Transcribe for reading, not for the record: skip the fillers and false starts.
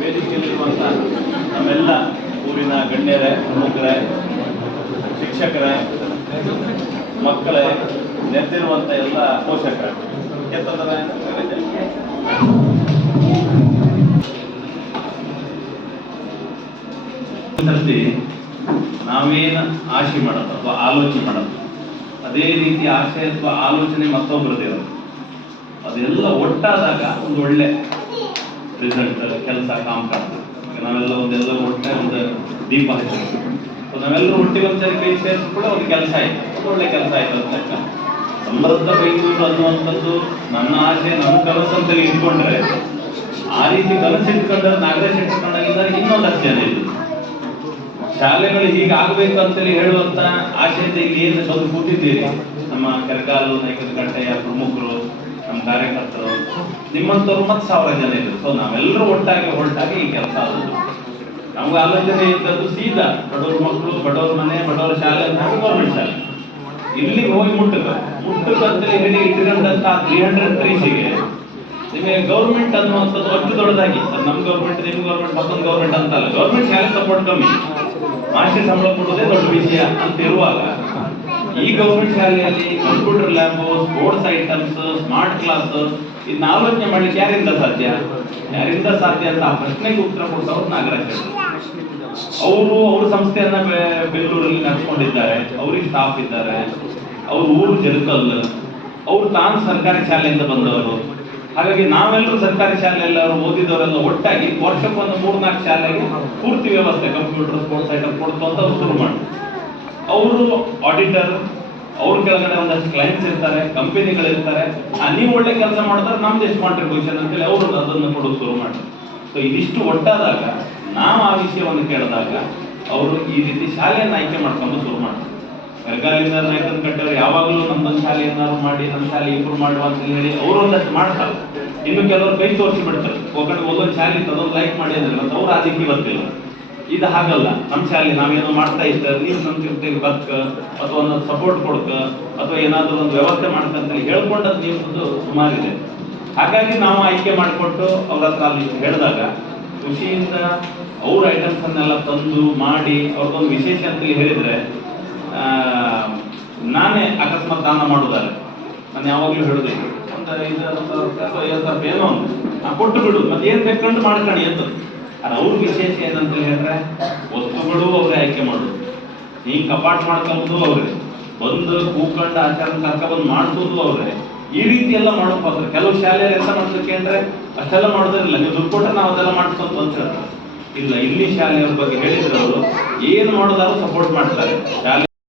ವೇದಿಕೆಯಲ್ಲಿರುವಂಥ ನಮ್ಮೆಲ್ಲ ಊರಿನ ಗಣ್ಯರೇ, ಪ್ರಮುಖರೇ, ಶಿಕ್ಷಕರೇ, ಮಕ್ಕಳೇ, ನೆರೆದಿರುವಂಥ ಎಲ್ಲ ಪೋಷಕರೇ, ನಾವೇನು ಆಶೆ ಮಾಡೋದು ಅಥವಾ ಆಲೋಚನೆ ಮಾಡೋದು ಅದೇ ರೀತಿ ಆಶೆ ಅಥವಾ ಆಲೋಚನೆ ಮತ್ತೊಬ್ಬರದಿರೋದು ಅದೆಲ್ಲ ಒಟ್ಟಾದಾಗ ಒಂದು ಒಳ್ಳೆ ರಿಸಲ್ಟ್ ಕೆಲಸ ಕಾಮಕಾಜ. ನಾವೆಲ್ಲ ಒಂದೆಲ್ಲ ಒಟ್ಟೆ ಒಂದು ದೀಪ ಹಚ್ಚಬೇಕು. ನಾವೆಲ್ಲರೂ ಒಟ್ಟಿಗೆ ಒಂದ್ಸರಿ ಕೈ ಸೇರಿಸಿ ಕೂಡ ಒಂದು ಕೆಲಸ ಆಯ್ತು, ಒಂದು ಒಳ್ಳೆ ಕೆಲಸ ಆಯ್ತು ಅಂತ ಸಮೃದ್ಧ ಬೈದೂರು ಅನ್ನುವಂಥದ್ದು ನನ್ನ ಆಸೆ, ನನ್ನ ಕನಸು ಅಂತೇಳಿ ಇಟ್ಕೊಂಡ್ರೆ ಆ ರೀತಿ ಕನಸು ಇಟ್ಕೊಂಡ್ರೆ ನಾಗರಾಜ್ ಇಟ್ಕೊಂಡಾಗಿದ್ದಾರೆ ಇನ್ನೊಂದಷ್ಟು ಜನ ಇದು ಶಾಲೆಗಳು ಹೀಗಾಗಬೇಕು ಅಂತೇಳಿ ಹೇಳುವಂತ ಆಶೆಯಿಂದ ಇಲ್ಲಿ ಏನು ಬಂದು ಕೂತಿದ್ದೀರಿ ನಮ್ಮ ಕೆರಗಾಲು ನಾಯಕನಕಟ್ಟೆಯ ಪ್ರಮುಖರು, ನಮ್ಮ ಕಾರ್ಯಕರ್ತರು, ನಿಮ್ಮಂಥವ್ರು ಮತ್ತೆ 1000 ಜನ ಇದ್ರು. ಸೊ ನಾವೆಲ್ಲರೂ ಹೊರಟಾಗಿ ಈ ಕೆಲಸ ಆದದ್ದು. ನಮ್ಗೆ ಆಲೋಚನೆ ಇದ್ದದ್ದು ಸೀದಾ ಬಡವ್ರ ಮಕ್ಕಳು, ಬಡವ್ರ ಮನೆ, ಬಡವ್ರ ಶಾಲೆ ಅಂತ ಗೌರ್ಮೆಂಟ್ ಶಾಲೆ ಇಲ್ಲಿಗೆ ಹೋಗಿ ಮುಟ್ಟಕ್ಕಂತೇಳಿ ಹೇಳಿ ಇಟ್ಟಿರೋಂಥ 300 ಟ್ರೀಸಿಗೆ ನಿಮಗೆ ಗೌರ್ಮೆಂಟ್ ಅನ್ನುವಂಥದ್ದು ಅಷ್ಟು ದೊಡ್ಡದಾಗಿ ನಮ್ಮ ಗೌರ್ಮೆಂಟ್, ನಿಮ್ಮ ಗೌರ್ಮೆಂಟ್, ಮತ್ತೊಂದು ಗೌರ್ಮೆಂಟ್ ಅಂತಲ್ಲ, ಗೌರ್ಮೆಂಟ್ ಶಾಲೆ ಸಪೋರ್ಟ್ ಕಮ್ಮಿ, ಮಾಸ್ಟರ್ ಸಂಬಳ ಕೊಡೋದೇ ದೊಡ್ಡ ವಿಷಯ ಅಂತ ಇರುವಾಗ ಈ ಗೌರ್ಮೆಂಟ್ ಶಾಲೆಯಲ್ಲಿ computer lab, sports items, smart class ಇದನ್ನ ಆಲೋಚನೆ ಮಾಡ್ಲಿಕ್ಕೆ ಯಾರಿಂದ ಸಾಧ್ಯ ಅಂತ ಆ ಪ್ರಶ್ನೆಗೆ ಉತ್ತರ ಕೊಡ್ತವ್ರು ನಾಗರಾಜ್. ಅವ್ರ ಸಂಸ್ಥೆಯನ್ನ ಬೆಂಗಳೂರಲ್ಲಿ ನಡೆಸ್ಕೊಂಡಿದ್ದಾರೆ, ಅವ್ರಿಗೆ ಸ್ಟಾಫ್ ಇದ್ದಾರೆ, ಅವ್ರ ಊರು ಜರಕಲ್, ಅವ್ರು ತಾನು ಸರ್ಕಾರಿ ಶಾಲೆಯಿಂದ ಬಂದವರು. ಹಾಗಾಗಿ ನಾವೆಲ್ಲರೂ ಸರ್ಕಾರಿ ಶಾಲೆಯಲ್ಲಿ ಓದಿದವರೆಲ್ಲ ಒಟ್ಟಾಗಿ ವರ್ಷಕ್ಕೊಂದು 3-4 ಶಾಲೆಗೆ ಪೂರ್ತಿ ವ್ಯವಸ್ಥೆ ಕಂಪ್ಯೂಟರ್, ಸ್ಪೋರ್ಟ್ಸ್ ಐಟಮ್ ಕೊಡ್ತು ಅಂತ ಅವ್ರು ಶುರು ಮಾಡಿ, ಅವರು ಆಡಿಟರ್, ಅವ್ರ ಕೆಳಗಡೆ ಒಂದಷ್ಟು ಕ್ಲೈಂಟ್ಸ್ ಇರ್ತಾರೆ, ಕಂಪನಿಗಳಿರ್ತಾರೆ. ನೀವು ಒಳ್ಳೆ ಕೆಲಸ ಮಾಡಿದ್ರೆ ನಮ್ದು ಎಷ್ಟು ಕಾಂಟ್ರಿಬ್ಯೂಷನ್ ಅಂತೇಳಿ ಅವರು ಅದನ್ನು ಕೊಡೋದು ಶುರು ಮಾಡಿ. ಸೊ ಇದಿಷ್ಟು ಒಟ್ಟಾದಾಗ ನಾವು ಆ ವಿಷಯವನ್ನು ಕೇಳಿದಾಗ ಅವರು ಈ ರೀತಿ ಶಾಲೆಯನ್ನು ಆಯ್ಕೆ ಮಾಡ್ಕೊಂಡು ಶುರು ಮಾಡ್ತಾರೆ. ಸರ್ಕಾರದಿಂದ ನಾಯಕನಕಟ್ಟೆಯವರು ಯಾವಾಗಲೂ ನಮ್ಮದೊಂದು ಶಾಲೆಯನ್ನಾರು ಮಾಡಿ, ನಮ್ಮ ಶಾಲೆ ಇಂಪ್ರೂವ್ ಮಾಡುವ ಅಂತ ಹೇಳಿ ಅವರು ಒಂದಷ್ಟು ಮಾಡ್ತಾರೆ. ಇನ್ನು ಕೆಲವರು ಕೈ ತೋರಿಸಿ ಬಿಡ್ತಾರೆ, ಒಂದೊಂದು ಶಾಲೆ ಇತ್ತು ಅದೊಂದು ಲೈಕ್ ಮಾಡಿ ಅಂದ್ರೆ ಅವ್ರು ಅದಕ್ಕೆ ಬರ್ತಿಲ್ಲ. ಇದು ಹಾಗಲ್ಲ, ನಮ್ಮ ಶಾಲೆ ನಾವೇನೋ ಮಾಡ್ತಾ ಇದ್ದಾರೆ, ನೀವು ನಮ್ಮ ಜೊತೆಗೆ ಬರ್ಕ ಅಥವಾ ಒಂದೊಂದು ಸಪೋರ್ಟ್ ಕೊಡ್ಕ ಅಥವಾ ಏನಾದರೂ ಒಂದು ವ್ಯವಸ್ಥೆ ಮಾಡ್ಕಂತ ಹೇಳ್ಕೊಂಡದ್ದು ನೀವು ಸುಮಾರಿದೆ. ಹಾಗಾಗಿ ನಾವು ಆಯ್ಕೆ ಮಾಡಿಕೊಟ್ಟು ಅವ್ರ ಹತ್ರ ಅಲ್ಲಿ ಹೇಳಿದಾಗ ಖುಷಿಯಿಂದ ಅವ್ರ ಐಟಮ್ಸ್ ಅನ್ನೆಲ್ಲ ತಂದು ಮಾಡಿ ಅವ್ರಿಗೊಂದು ವಿಶೇಷ ಅಂತೇಳಿ ಹೇಳಿದ್ರೆ ನಾನೇ ಅಕಸ್ಮಾತ್ ದಾನ ಮಾಡೋದಾರೆ ನಾನು ಯಾವಾಗಲೂ ಹೇಳುದೇ ಒಂದು 5,000 ಏನೋ ಕೊಟ್ಟು ಬಿಡು, ಮತ್ತೆ ಏನ್ ಬೇಕಂಡು ಮಾಡ್ಕೊಳ್ಳಿ ಅಂತ. ಅವ್ರ ವಿಶೇಷ ಏನಂತ ಹೇಳಿದ್ರೆ ವಸ್ತುಗಳು ಅವ್ರೇ ಆಯ್ಕೆ ಮಾಡೋದು, ಹಿಂಗ್ ಕಪಾಟ್ ಮಾಡ್ಕೊಂಡು ಅವ್ರೆ, ಬಂದು ಕೂಕೊಂಡು ಆಚಾರ ಕರ್ಕೊಂಡ್ಬಂದು ಮಾಡಿಸೋದು ಅವ್ರೆ. ಈ ರೀತಿ ಎಲ್ಲ ಮಾಡೋಕೆ ಕೆಲವು ಶಾಲೆಯಲ್ಲಿ ಎಂತ ಮಾಡ್ಲಿಕ್ಕೆ ಅಂದ್ರೆ ಅಷ್ಟೆಲ್ಲ ಮಾಡೋದಿಲ್ಲ, ನೀವು ದುಡ್ಡು ಕೊಟ್ಟರೆ ನಾವು ಅದೆಲ್ಲ ಮಾಡಿಸೋದು ಅಂತ ಹೇಳ್ತಾರೆ. ಇಲ್ಲ, ಇಲ್ಲಿ ಶಾಲೆಯವ್ರ ಬಗ್ಗೆ ಹೇಳಿದ್ರೆ ಅವರು ಏನು ಮಾಡೋದಾದ್ರು ಸಪೋರ್ಟ್ ಮಾಡ್ತಾರೆ. ಶಾಲೆ